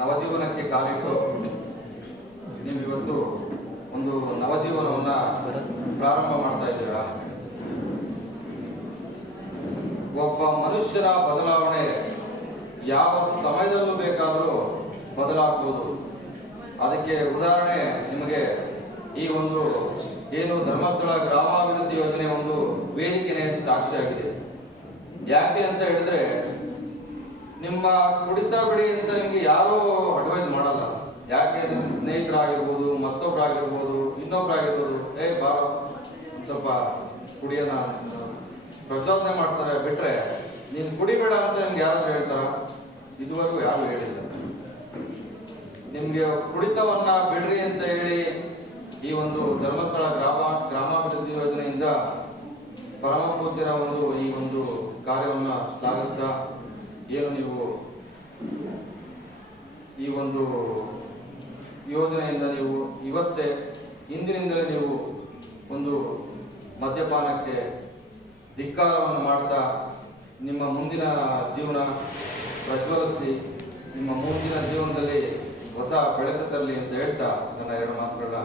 ನವಜೀವನಕ್ಕೆ ಕಾಲಿಟ್ಟು ನೀವು ಇವತ್ತು ಒಂದು ನವಜೀವನವನ್ನ ಪ್ರಾರಂಭ ಮಾಡ್ತಾ ಇದ್ದೀರಾ. ಒಬ್ಬ ಮನುಷ್ಯನ ಬದಲಾವಣೆ ಯಾವ ಸಮಯದಲ್ಲೂ ಬೇಕಾದರೂ ಬದಲಾಗಬಹುದು. ಅದಕ್ಕೆ ಉದಾಹರಣೆ ನಿಮಗೆ ಈ ಒಂದು ಏನು ಧರ್ಮಸ್ಥಳ ಗ್ರಾಮಾಭಿವೃದ್ಧಿ ಯೋಜನೆ ಒಂದು ವೇದಿಕೆನೇ ಸಾಕ್ಷಿಯಾಗಿದೆ. ಯಾಕೆ ಅಂತ ಹೇಳಿದ್ರೆ, ನಿಮ್ಮ ಕುಡಿತ ಬಿಡಿ ಅಂತ ನಿಮ್ಗೆ ಯಾರೋ ಅಡ್ವೈಸ್ ಮಾಡಲ್ಲ. ಯಾಕೆ ಅಂದ್ರೆ ನಿಮ್ಮ ಸ್ನೇಹಿತರಾಗಿರ್ಬೋದು, ಮತ್ತೊಬ್ಬರಾಗಿರ್ಬೋದು, ಇನ್ನೊಬ್ಬರಾಗಿರ್ಬೋದು, ಬಾರೋ ಸ್ವಲ್ಪ ಕುಡಿಯೋಣ ಪ್ರಚೋದನೆ ಮಾಡ್ತಾರೆ. ಬಿಟ್ರೆ ನೀನು ಕುಡಿಬೇಡ ಅಂತ ನಿಮ್ಗೆ ಯಾರಾದ್ರೂ ಹೇಳ್ತಾರ? ಇದುವರೆಗೂ ಯಾರು ಹೇಳಿಲ್ಲ. ನಿಮ್ಗೆ ಕುಡಿತವನ್ನ ಬಿಡ್ರಿ ಅಂತ ಹೇಳಿ ಈ ಒಂದು ಧರ್ಮಸ್ಥಳ ಗ್ರಾಮಾಭಿವೃದ್ಧಿ ಯೋಜನೆಯಿಂದ ಪರಮ ಪೂಜ್ಯರ ಒಂದು ಈ ಒಂದು ಕಾರ್ಯವನ್ನ ಶ್ಲಾಘಿಸ್ತಾ, ಏನು ನೀವು ಈ ಒಂದು ಯೋಜನೆಯಿಂದ ನೀವು ಇವತ್ತೇ ಇಂದಿನಿಂದಲೇ ನೀವು ಒಂದು ಮದ್ಯಪಾನಕ್ಕೆ ಧಿಕ್ಕಾರವನ್ನು ಮಾಡ್ತಾ ನಿಮ್ಮ ಮುಂದಿನ ಜೀವನ ಪ್ರಜ್ವಲಿಸಿ, ನಿಮ್ಮ ಮುಂದಿನ ಜೀವನದಲ್ಲಿ ಹೊಸ ಬೆಳಕು ತರಲಿ ಅಂತ ಹೇಳ್ತಾ ನನ್ನ ಎರಡು ಮಾತುಗಳನ್ನ